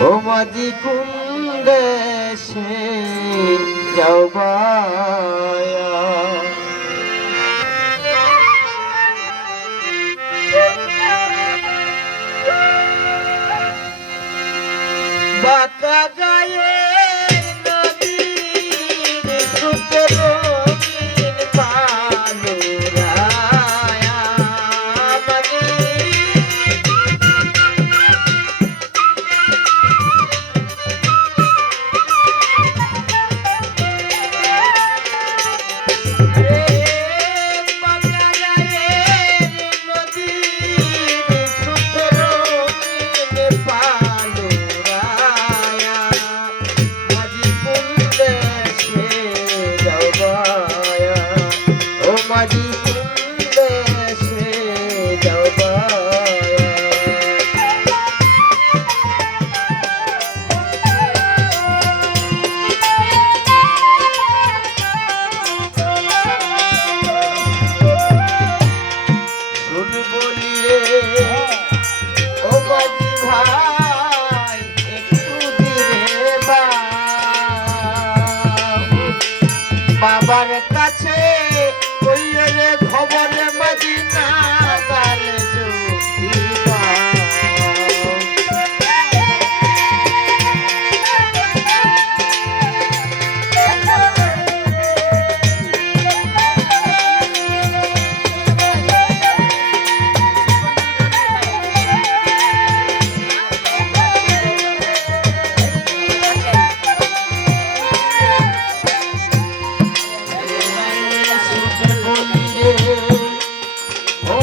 ও মাঝি কুন্দে সে যাবায়া বাঁকা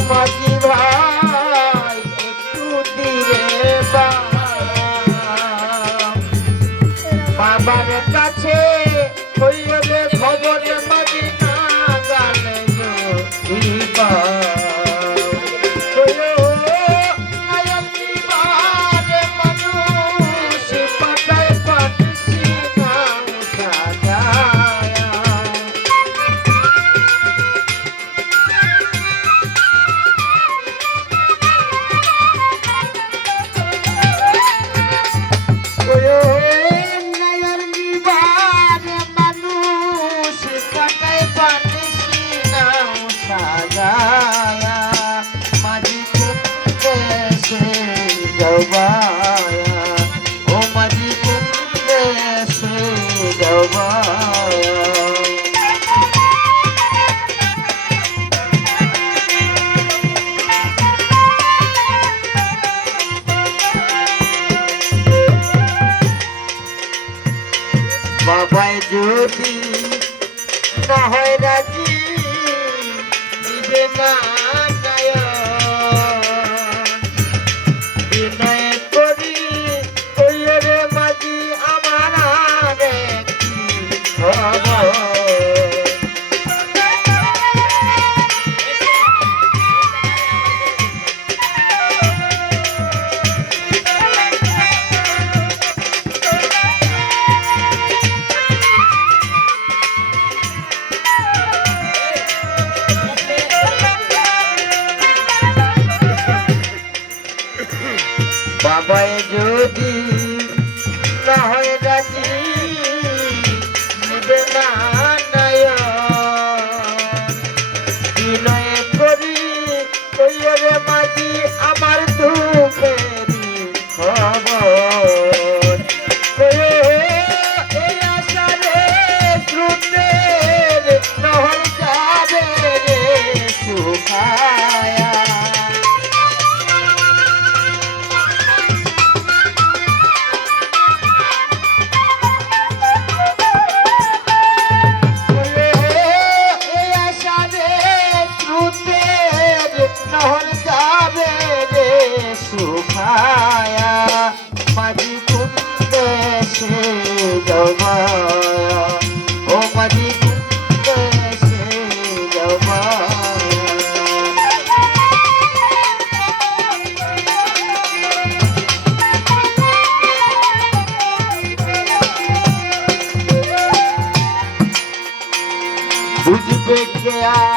মাঝি ভাই যদি না হয় রাজি না। আল্লাহ হয়ে শুকায়া মাঝি কুন্দে সে জমায়া। ও মাঝি কুন্দে সে জমায়া। বুঝবে কে আর